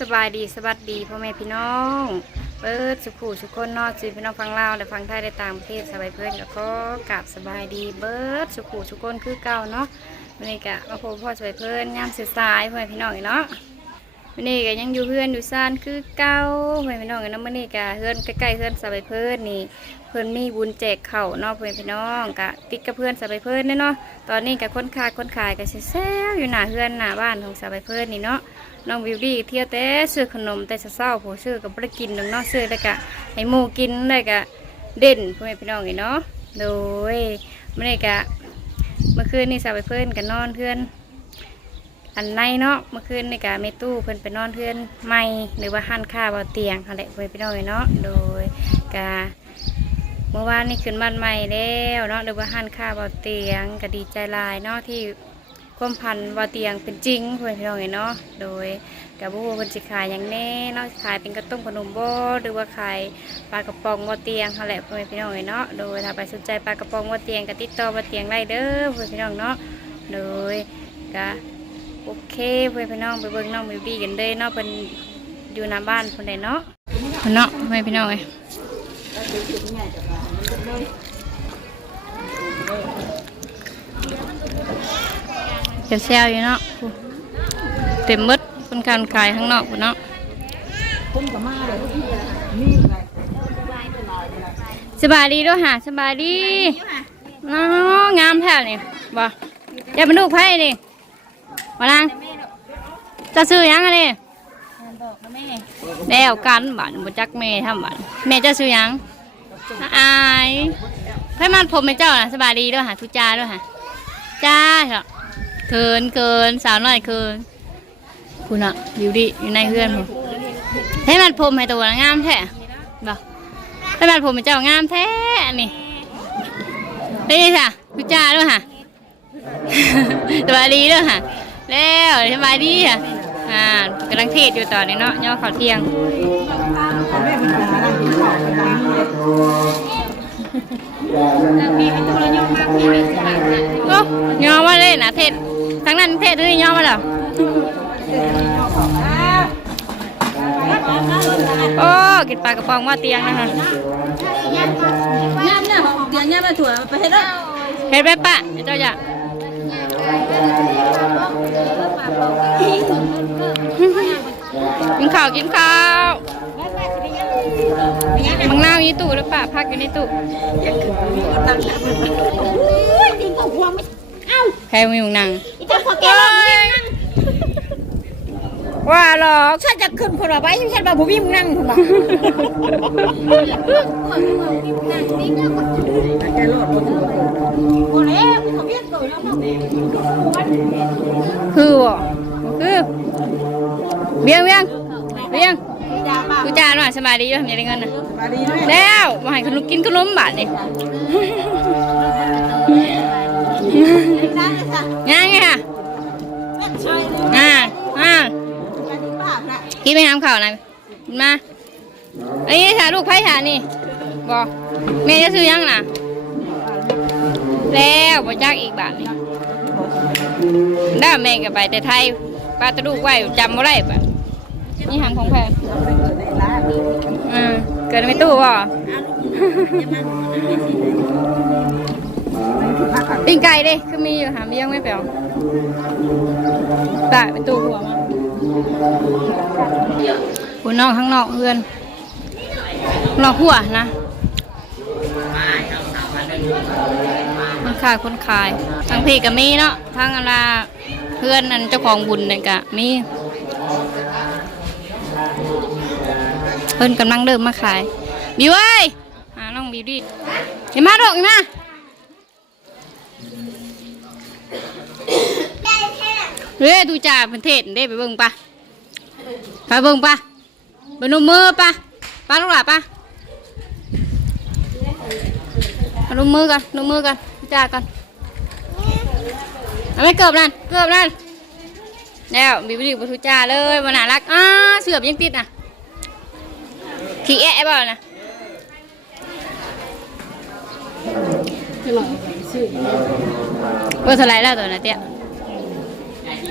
สบายดีสวัสดีพ่อแม่พี่น้องเปิดสุขุสุขคนนอกจีพี่น้องฟังเล่าและฟังไทยได้ตางประเทศสบายเพื่อนแล้วก็กราบสบายดีเบิร์ดสุขุสุขคนคือเก่าเนาะวันนี้กะมาพบพ่อสบายเพื่อนยามเสียสายพ่อแม่พี่น้องอีกเนาะวันนี้ก็ยังอยู่เพื่อนอยู่ซ่านคือเก่าพ่อแม่พี่น้องอีกเนาะวันนี้กะเพื่อนใกล้ๆเพื่อนสบายเพื่อนนี่เพื่อนมีบุญแจกเข่าเนาะพ่อแม่พี่น้องกะติดกับเพื่อนสบายเพื่อนเนาะตอนนี้กะค้นขายคนขายกะแซวๆอยู่หน้าเพื่อนหน้าบ้านของสบายเพื่อนนี่เนาะ น้องวิวดี้เที่ยวแต่ซื้อขนมแต่เช้าผู้ซื้อกับได้กินดอกเนาะซื้อแล้วก็ให้หมูกินแล้วก็เด่นพ่อแม่พี่น้องเนาะโดยมื้อนี้ก็เมื่อคืนนี่สาวไปเพิ่อนก็นนอนเพื่อน อันในเนาะเมื่อคืนนี่ก็แม่ตู้เพิ่อนไปนอนเพื่อนใหม่หรือว่าหันค่าบ่เตียงนั่นแหละพ่อแม่พี่น้องนี่เนาะโดยก็เมื่อวานนี่ขึ้นบ้านใหม่แล้วเนาะหรือว่าหันค่าบ่เตียงก็ดีใจลายเนาะที่ ความพันว่าเตียงเป็นจริงเพื่อนพี่น้องเนาะโดยกับผู้คนสิขายอย่างแน่เนาะขายเป็นกระต้มขนมบ่หรือว่าขายปลากระป๋องว่าเตียงนั่นแหละเพื่อนพี่น้องเนาะโดยถ้าไปสนใจปลากระป๋องว่าเตียงก็ติดต่อว่าเตียงได้เด้อเพื่อนพี่น้องเนาะโดยก็โอเคเพื่อนพี่น้องไปเบิ่งน้องบิวตี้กันเลยเนาะเป็นอยู่หน้าบ้านคนใดเนาะเนาะเพื่อนพี่น้องเอ้ เดี๋ยวแซวอยู่เนาะเต็มมดคนการขายข้างนอกพุ่นเนาะสบายดีด้วยค่ะสบายดีเนาะงามแท้นี่บ่อย่าเป็นลูกไผ่นี่มานังจะซื้อยังอันนี้แล้วกันบัตรบ่จักแม่ทำบัตรแม่จะซื้อยังอายให้มันผมเป็นเจ้าน่ะสบายดีด้วยค่ะทุจ้าด้วยค่ะจ้าเหรอ เคินเคินสาวน้อยเคินคุณอะอยู่ดิอยู่ในเพื่อนผมให้มันผมให้ตัวงามแท้บ่ให้มันผมเป็นเจ้างามแท้นี่ได้ยินค่ะพี่จ้าด้วยค่ะสบายดีด้วยค่ะแล้วสบายดีค่ะอ่ากำลังเทศอยู่ต่อนนี้เนาะย่อข่าวเที่ยงโอ้ย่อมาเลยนะเทศ ทั้งนั้นเทศนี่ย่อมาแล้วโอ้กินปลากระป๋องว่าเตียงนะคะย่ำเนี่ยเดี๋ยวย่ำมาถั่วไปให้ได้เห็นไหมปะเจ้าอย่ากินข้าวกินข้าวมังนาวอยู่ในตู้หรือเปล่าพักอยู่ในตู้ตังค์จริงก็ห่วงไม่เอ้า ใครมีมังนางอีเจ้าพอแกลงวิ่งนั่งว่าหรอกฉันจะขึ้นคนละใบฉันบอกผมวิ่งนั่งผมบอกแกรอดคนโอ้แล้วเขาเรียกตัวแล้วมั้งคือบ่คือเบี้ยงเบี้ยงเบี้ยงจ้าป้ากูจานว่าสบายดีอยู่ทำยังไงเงินนะมาดีด้วยแล้วมาให้ขนมกินขนมบาทนี่ จ้าจ้ยไงค่ะแม่ชายอ่าอ่ากินไปทำข้าวหน่อยมาอันนี้ถ่ายลูกไผ่ถ่ายนี่บอกแม่จะซื้อยังน่ะ แล้วบ่จักอีกบาทนี่ได้แม่ก็ไปแต่ไทยป้าตะลูกไว้จำบ่ได้ปะนี่หางของแพงอืมเกิดไม่ตู้บ่ ปิ้งไก่เด้คือมีอยู่หามเลี้ยงไม่เปล่าตายเป็นตู้หัวมาคุณนอกข้างนอกเพื่อนนอกหัวนะคนขายคนขายทั้งพี่ก็มีเนาะทั้งอะไรเพื่อนนั่นเจ้าของบุญนั่นก็มีเพิ่อนกำลังเริ่มมาขายบิวเอ้ยหาน้องบิวดิเห็นมาดอกเห็นมา เฮ้ดูจ่าเป็นเทศเด้ไปเบิ่งปะไปเบิ่งปะไปนุ่มมือปะปะลูกหล่ะปะนุ่มมือกันนุ่มมือกันจ่ากันเอาไม่เกือบนั่นเกือบนั่นแล้วบีบดีบทุจ่าเลยมันน่ารักอ้าเสือบยังติดอะขี่แอะเปล่านะเบอร์เท่าไรแล้วตัวน่ะเตี้ย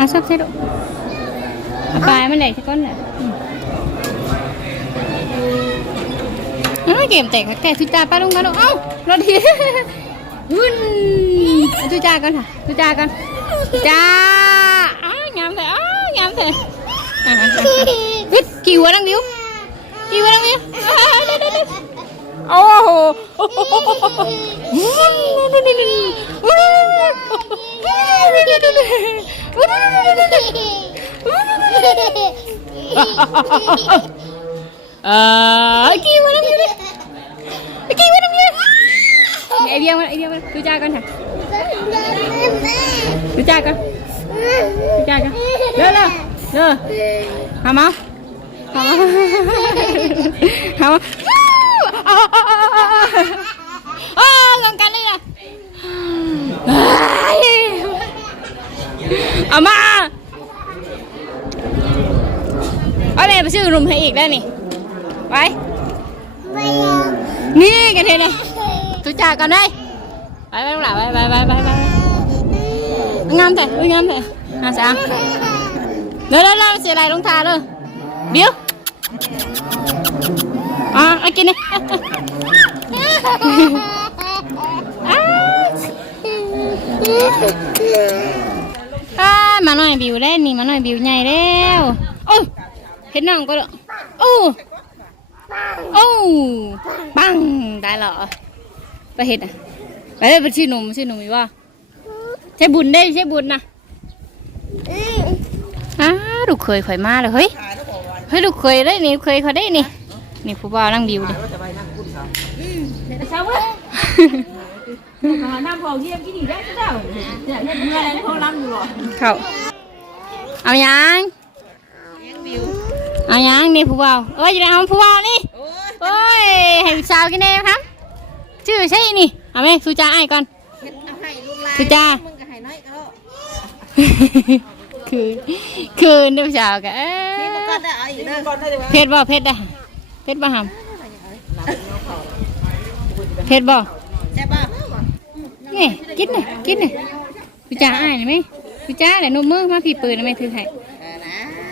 อามาไม่ถอดหรอกไม่ขอออกกันเลยกีดินกีดินเกิบมาซับเสร็จลูกเอาปลายมันแหลกสักก้อนแหละเอ้ยเกมแตกค่ทุจาก้าลุงกันลูกเอ้ารถดีวุ่นทุจาก่อนค่ะทุจาก่อนจ้าอ้างามเลยอ้างามเลยอะอะอะอะวิทย์กี่หัวดังวิวกี่หัวดังวิวอ่าเดี๋ยวเดี๋ยวเดี๋ยวโอ้โหเออกี่วันแล้วเนี่ยกี่วันแล้วเนี่ยไอเดี ยมันไอเดียมันดูจ้ากันค่ะดูจ้ากันดูจ้ากันเร็วเร็วเร็ว หามาหามาหามาอ้าวลงกันเลยอะเอามาเอาเลยไปชื่อรุมให้อีกได้นี่ไปนี่กันเถอะเลยตุจากกันได้ไปไปลูกหลานไปไปไปไปไปงามแต่อุ้ยงามแต่อะสามเดี๋ยวเดี๋ยวเดี๋ยวเสียอะไรลงทาเลยเดี๋ยว อะเอากินเลยอ่ามาหน่อยบิวได้นี่มาหน่อยบิวใหญ่แล้วโอ้เห็นน้องก็เลยโอ้โอ้ปังได้เหรอไปเห็ดอะไปเลยไปชื่อหนุ่มชื่อหนุ่มอีกว่าใช่บุญได้ใช่บุญนะอ้าลูกเคยข่อยมาเลยเฮ้ยเฮ้ยลูกเคยได้นี่ลูกเคยเขาได้นี่ นี่ผู้บ่าวนั่งบิวดิเช้าเว้ยหาน้ำพอเยี่ยมกินอีกได้ก็ได้เนี่ยเมื่อไรเขาล้ำอยู่หรอเขาเอายังเอายังนี่ผู้บ่าวเอ้ยจะเอาผู้บ่าวนี่โอ้ยให้สาวกินได้ครับ ชื่อใช่นี่เอาไหมสุจ้าไอ้ายก่อนเอาให้ลูกหลานสุจ้ามึงก็ให้น้อยก็คืนคืนเดี๋ยวสาวกันเอ้นี่มันก็ยได้เอาอีกเด้อก่อนได้ไหมเพชรบ่เพชรได้ เพชรบ่หำเพชรบ่ใช่ป่นี่กินเลยกินเลยสุจ้าไอ้ายนี่ไหมสุจ้าเดี๋ยวนุ่มมือมาพี่ปืนนะไม่ถือให้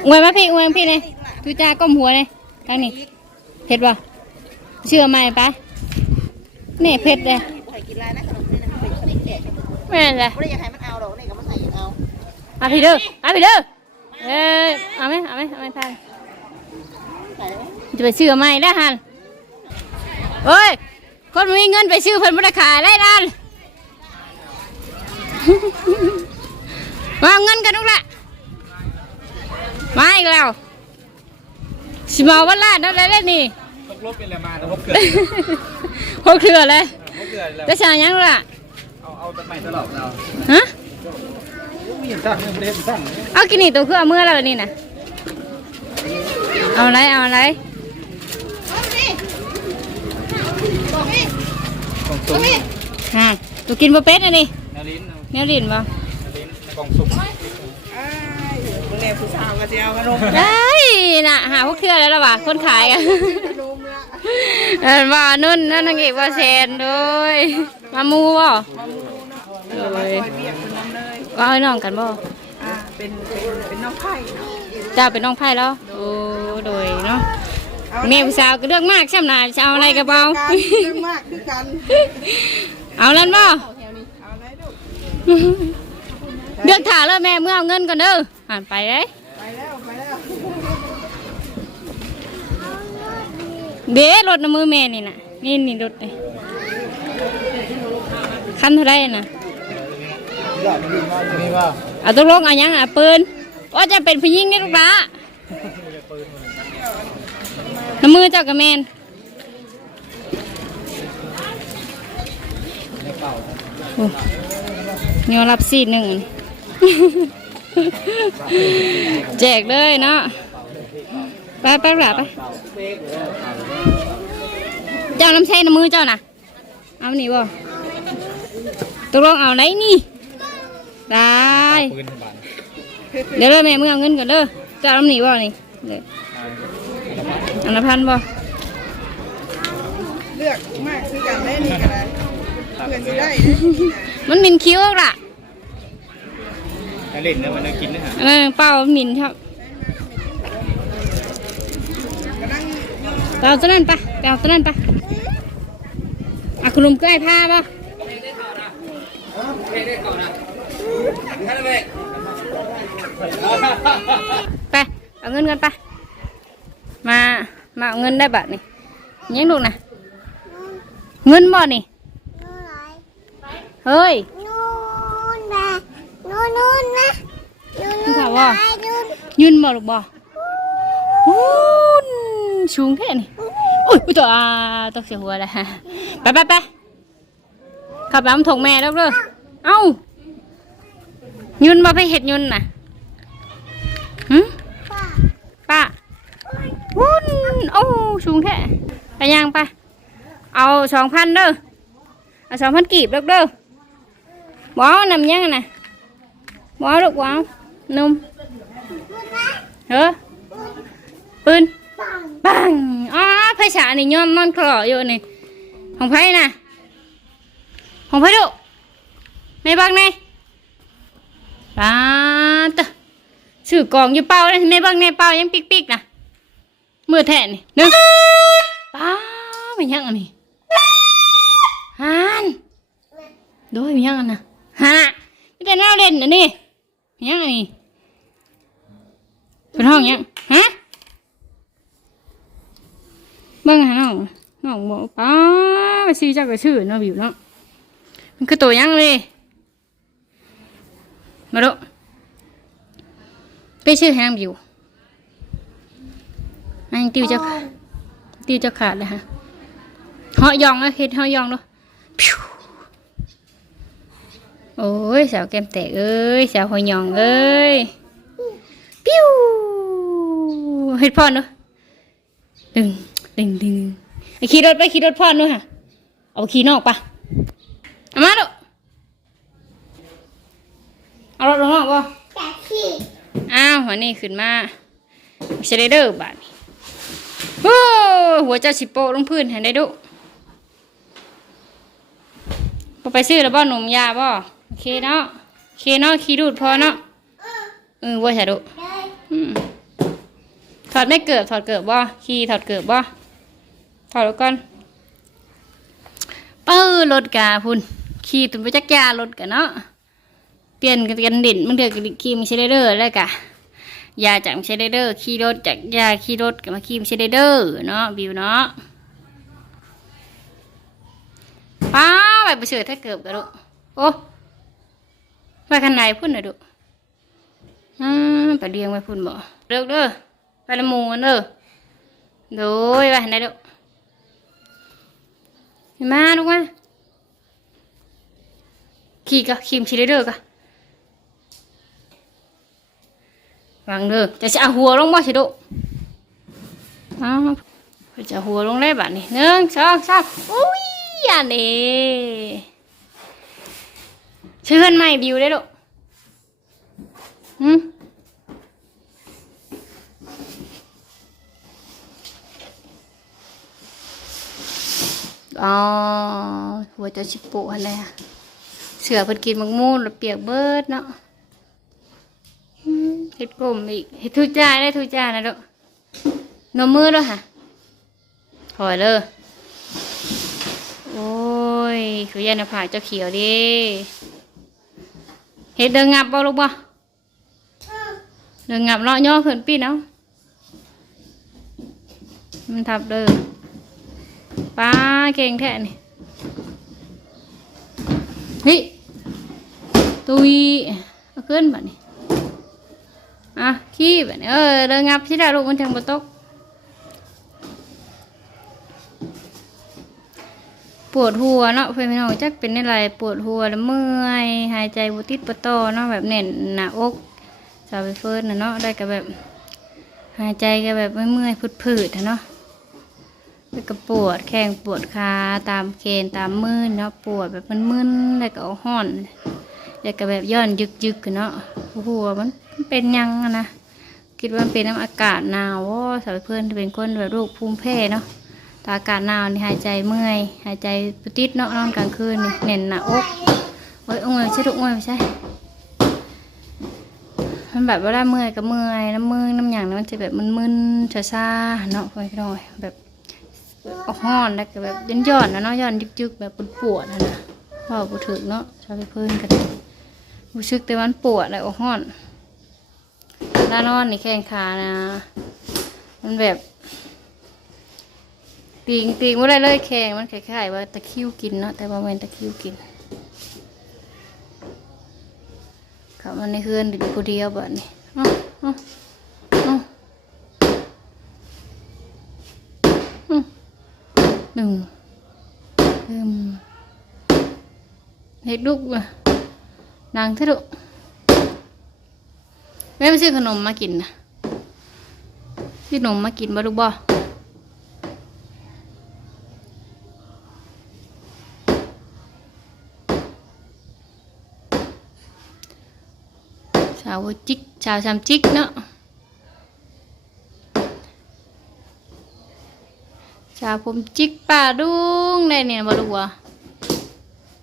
อวยมาพี่อวยพี่เลยสุจ้าก้มหัวเลยทางนี้เพชรบ่เชื่อไหมปะนี่เพชรเลยแม่เป็นไม่ได้อยากให้มันเอาหรอกนี่ก็มันใส่เอาเอาพี่เด้อเอาพี่เด้อเอ้ยเอาไหมเอาไหมเอาไหมพายใส่ จะไปซื้อใหม่ได้ฮันเฮ้ย คนมีเงินไปซื้อเพิ่นบ่ได้ขายได้นั่นมาเอาเงินกันทุกละมาอีกแล้วสิมาวันลาดนั่นเลยนี่ตกลบเป็นอะไรมาแต่พบเกิดหกเถื่อเลยพบเกิดแล้วจะสั่งยังล่ะเอาเอาแต่ใหม่ตลอดเราฮะไม่เห็นตั้งไม่เห็นตั้งเอากินนี่ตัวเครื่องเมื่อแล้วนี่นะเอาอะไรเอาอะไร ของซุ้มฮะตัวกินบ่เป็ดอันนี้แนวลิ้นแนวดินบ่แนวลิ้นในกล่องซุ้มมึงเนี่ยผู้สาวก็จะเอาขนมได้น่ะหาพวกเถื่อแล้วล่ะว่ะคนขายกันขนมละเออว่านุ่นนั่นนางเอกว่าเซนโดยมามูบ่โดยคอยเปียกขนมเลยว่าให้น้องกันบ่อ่าเป็นเป็นเป็นน้องไผ่เนาะเจ้าเป็นน้องไผ่แล้วโอ้โดยเนาะ แม่ผู้สาวก็เรื่องมากช่ำหนาจะเอาอะไรกับเบาเรื่องมากคือกัน เอาแล้วบ่เอาอะไรลูกเดือกถ่าแล้วแม่เมื่อเอาเงินก่อนเด้ออ่านไปเลยไปแล้วไปแล้วเด้รถน้ำมือแม่นี่น่ะนี่นี่รถนี่คันเท่าไรน่ะนี่ว่าเอาตกลงเอายังอะปืนว่าจะเป็นผู้หญิงนี่ลูกหละ น้ำมือเจ้ากับแมนโอ้ยอรับซีดหนึ่ง แจกเลยเนาะไปไปหลับไปเจ้าน้ำใช้น้ำมือเจ้าน่ะ เอานี่บ่ตกลงเอาไหนนี่ ได้ปืนบานเดี๋ยวเด้อแม่มึงเอาเงินก่อนเด้อเจ้าน้ำหนีบ่นี่เด้ ออันละพันบ่เลือกมากซื้อกันได้นี่กันนะเพื่อนสิได้นะมันหมินคิ้วล่ะถ้าเล่นเนี่ยมันจะกินนะฮะเออเป้าหมินครับกำลังไปเอาตัวนั้นไปไปเอาตัวนั้นไปเอาคุณลุงเกล้ผ้าป่ะไป เอาเงินกันไป มา มาเอาเงินได้บัตรนี่ยังลูกนะเงินบ่นี่เฮ้ยนู่นนะนู่นนู่นนะนู่นนี่นู่นค่ะว่าไอ้นู่นยืนบ่ลูกบ่ฮู้นสูงแค่นี่อุ้ยอุ้ยตัวอ่าตกเสียหัวเลยฮะไปไปไปขับน้ำถงแม่แล้วเด้อเอ้ายืนบ่ไปเห็ดยืนน่ะหึป้าป้า วุ้นโอ้สูงแค่ไปยังไปเอาสองพันเด้อเอาสองพันกีบเด้อเด้อบ่เอานำยังน่ะบ่เอาลูกบ่เอานุ่มเฮ้อปืนปังอ๋อไฟฉานี่ย่อมนอนคลออยู่นี่ของไผ่น่ะของไผ่ดุไม่บังไงปาตะสื่อกล่องอยู่เป้าเลยไม่บังในเป้ายังปิ๊กๆนะ มือแทนนี่หนึ่งป้าไม่ยังอันนี้ฮันโดยไม่ยังอันนะฮะไม่แต่น่าเล่นนะนี่ไม่ยังอันนี้เป็นห้องยังฮะเบิ่งหาน้องน้องบอกป้าไปซื้อจักก็ชื่อเนาะบิวเนาะมันคือตัวยังเลยมาดูไปชื่อให้นางบิว นางติวจะติวจะขาดเลยฮะเหาะยองแล้วเฮ็ดเหาะยองเนาะพิวโอ้ยสาวแก้มแตกเอ้ยสาวหอยยองเอ้ยปิ้วเฮ็ดพ่อเนาะดึงดึงดึงไอขี่รถไปขี่รถพ่อด้วยค่ะเอาไปขี่นอกปะเอามาดูเอารถลงนอกปะแกะขี้อ้าววันนี้ขึ้นมาเชเดอร์บาดนี้ โอ้หัวเจ้าชิโปลงพื้นเห็นได้ดูบ่ไปซื้อแล้วบ่หนุ่มยาบ่โอเคเนาะโอเคเนาะขี่ดูดพอเนาะเออว่าใช่ดูเลยอืมถอดไม่เกิบถอดเกิบบ่ขี่ถอดเกิบบ่ถอดแล้วก่อนเปิ้ลรถกาพุ่นขี่ตุนไปจักรยานรถกันเนาะเปลี่ยนกันกันดินบางเดือกขี่ม่ใช่ได้เด้อแล้วกะ ยาจากไม่ใช่ได้เด้อขี่รถจากยาขี่รถกับมาขี่ม่ใช่ได้เด้อเนาะบิวเนาะป้าไปไปเฉยถ้าเกิบกันลูกโอ้ไปคันไหนพุ่นหน่อยดูอ่าไปเลี้ยงไว้พุ่นบ่เลิกเด้อไปละหมูนเด้อโดยไปไหนด้อมาลูกมาขี่กะขี่มขี่เด้อกะ วางเด้อจะจะหัวลงบ่สิลูกอ้าวจะหัวลงได้บัดนี้หนึ่งสองสามอุ้ยอันนี้เชิญใหม่บิวได้ลูกหืมอ๋อหัวจะชิปุอะไรอะเสือเพิ่นกินมังมูนเปียกเบิดเนาะ เฮ็ดกลมอีกเฮ็ดทุจ้าได้ทุจ้านะลูกนมมือด้วยค่ะถอยเลยโอ้ยคือยันผ่าเจ้าเขียวดิเฮ็ดเดินงับบ่ลูกบ่เดินงับเนาะย่อขึ้นปีนเอามันทับเด้อป้าเก่งแท้นี่เฮ้ยตุยเอาขึ้นบบนี้อ่ ขี้แบบนี้เออเดินงับที่ด้ลูกมันจังบตกปวดหัวเนาะเพื่อนพี่น้องจักเป็นอะไรปวดหัวแล้วเมื่อยหายใจบุติดปะตอเนาะแบบแน่นหน้าอกสาวไปเฟิร์นนะเนาะได้กับแบบ หายใจก็แบบไม่เมื่อยพืดๆอะเนาะแล้วก็ปวดแข้งปวดขาตามเกณฑ์ตามมือเนาะปวดแบบมันมึนแล้วก็เอาห้อนแล้วก็แบบย้อนยึกๆกันเนาะโอ้โหมันเป็นยังนะ คิดว่าเป็นน้ำอากาศหนาวสาวเพื่อนเป็นคนแบบโรคภูมิแพ้เนาะแตออากาศหนาวนี่หายใจเมื่อย หายใจปุติดเนาะนอนกลางคืนนี่แน่นหน้าอกโอ้ยอ้ยใช่ทุกอ้ยไม่ใช่มันแบบเวลาเมื่อยก็เมื่อยน้ำมือน้ำหยางนั้นมันจะแบบมึนๆชาๆเนาะค่อยๆหน่อยแบบเอาห้อนแล้วก็แบบย้อนย้อนๆนะเนาะย้อนยึกๆแบบปวดๆนะนะว่าบุถึกเนาะชอบไปเพิ่อนกันรู้สึกแต่มันปวดแล้วเอาห้อน ด้านอนนี่แข้งขานะ มันแบบตีงตีงว่าได้เลยแข้งมันคล้ายๆว่าตะคิวกินเนาะแต่ว่ามันตะคิวกินเขามาในเฮือนดินผู้เดียวแบบนี้หนึ่งเฮ็ดลูกนางเถอะลูก แม่ไปซื้อขนมมากินนะซื้อขนมมากินบ่ลูกบ่สาวจิกสาวสามจิกเนาะสาวผมจิกป่าดุงได้เนี่ยบ่ลูกบ่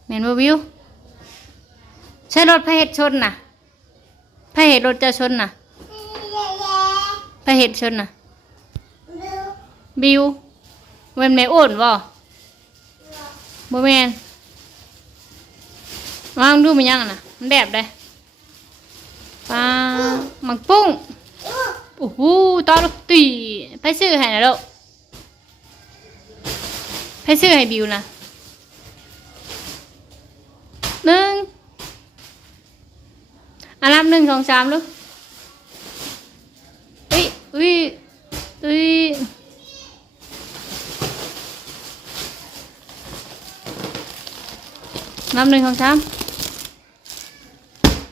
แม่นบ่วิวใช่รถพระเหตุชนน่ะ พระเหตุรถจะชนน่ะพระเหตุชนน่ะ บิวเว้นแม่โอนบ่บ่แมนวางดูมันยังน่ะ มันแบบได้ปลาหมักปุ้งโอ้โหตอนตีไปซื้อให้นะลูกไปซื้อให้บิวนะหนึ่งอั นนับหนึ่งสองสามลูกอุ้ยอุ้ยอุ้ยนับหนึ่งสองสาม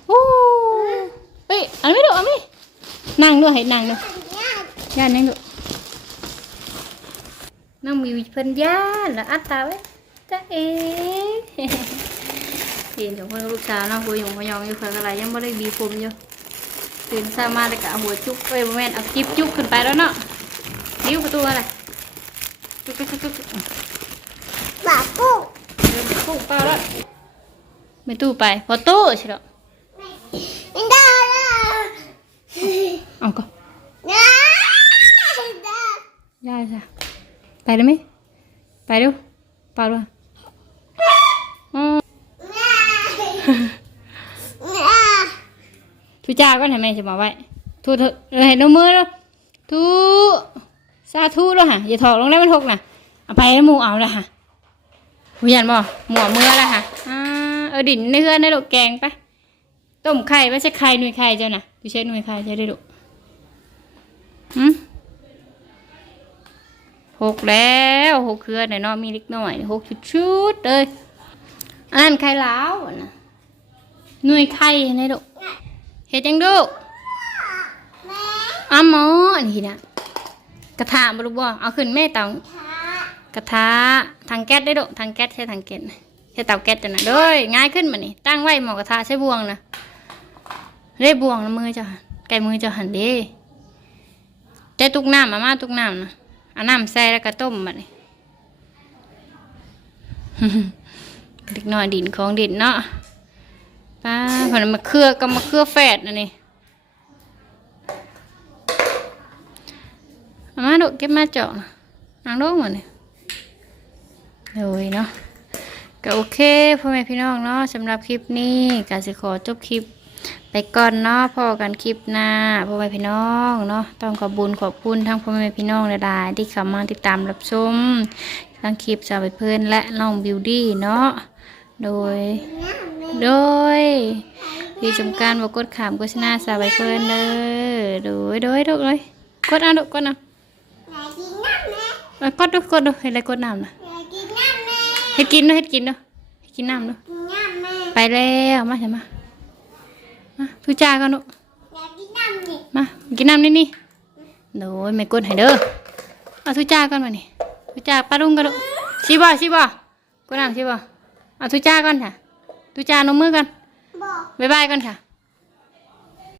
โอ้เอ้ยเอันไม่ดูเอันไม่นั่งด้วยให้นั่งด้วยย่านนั่งดูน้องมีเพิ่นย่านแล้วอัดตาไว้จ้าเอ๋ เห็นของคนลูกสาวเน้องหัวหยงหัวยองอยู่คนอะไรยังไม่ได้บีผมอยู่ตื่นเช้ามาเลยกะหัวจุกเอ้ยแม่นเอาคลิปจุกขึ้นไปแล้วเนาะนิ้วประตูอะไรจุกจุกจุกจุกจุกหมาปุ๊กเดินปพุ่งเป้าแล้วไม่ตู้ไปพอตู้ใช่หรอไม่ได้ละเอาก็ได้ได้ได้จ้ะไปได้ไหมไปดูเปล่าด้วยอืม ทุจ้าก็ให้แม่จะมาไว้ทุทุให้นมมือแล้วทุสาธุแล้วฮะอย่าถอกลงได้มันทกนะเอาไปให้หมูเอาแล้วฮะหูยันบ่หมูเอมือแล้วฮะอ่าเออดินในเฮือนได้ลูกแกงไปต้มไข่ไม่ใช่ไข่หนุ่ยไข่เจ้าน่ะไม่ใช่หนุ่ยไข่เจ้าได้ลูกหืมหกแล้วหกเครือหน่อยนาะมีเล็กน้อยหกชุดๆเลยอันนั้นไข่ลาวนะหนุ่ยไข่ในลูก เฮ็ดยังดูอ้าหมออันนี้นะกระทะบรูบ่เอาขึ้นแม่เตากระทะทางแก๊สได้ดอกทางแก๊สใช้ทางแก๊สนะใช้เตาแก๊สจ้ะนะเด้ยง่ายขึ้นมานี่ตั้งไว้หมอกระทะใช้บวงนะได้บวงนะมือเจ้าหันไก่มือเจ้าหันเด้ได้ตุกน้ำมามาตุกน้ำนะเอาน้ำใส่แล้วก็ต้มมานี่เล็กน้อยดินของดินเนาะ ป้าผลมะเขือกับมะเขือแฝดนะนี่ามาดูเก็บมาเจาะนางโลกหมดนี่เลยเนาะก็โอเคพ่อแม่พี่น้องเนาะสำหรับคลิปนี้การสิขอจบคลิปไปก่อนเนาะพอกันคลิปหน้าพ่อแม่พี่น้องเนาะต้องขอบบุญขอบคุณทั้งพ่อแม่พี่น้องหลายๆที่เข้ามาติดตามรับชมทั้งคลิปสาวไปเพื่อนและน้องบิวดี้เนาะโดย โดยที่จมการบอกกดขามกดชนะสาไปเพิ่นเลยโดยโดยดกเลยกดเอาดกกดเอากดดูกดดูเห็นอะไรกดน้ำนะเห็ดกินด้วยเห็ดกินด้วยเห็ดกินน้ำด้วยไปแล้วมาเถอะมามาทุจากันูมากินน้ำนี่นี่โดยไม่กดให้เด้อเอาทุจาก่อนมานี่ทุจากปลาลุงกันดูชิบะชิบะกดน้ำชิบะเอาทุจาก่อนค่ะ ตุจานมมือกันบ๊ายบายกันค่ะ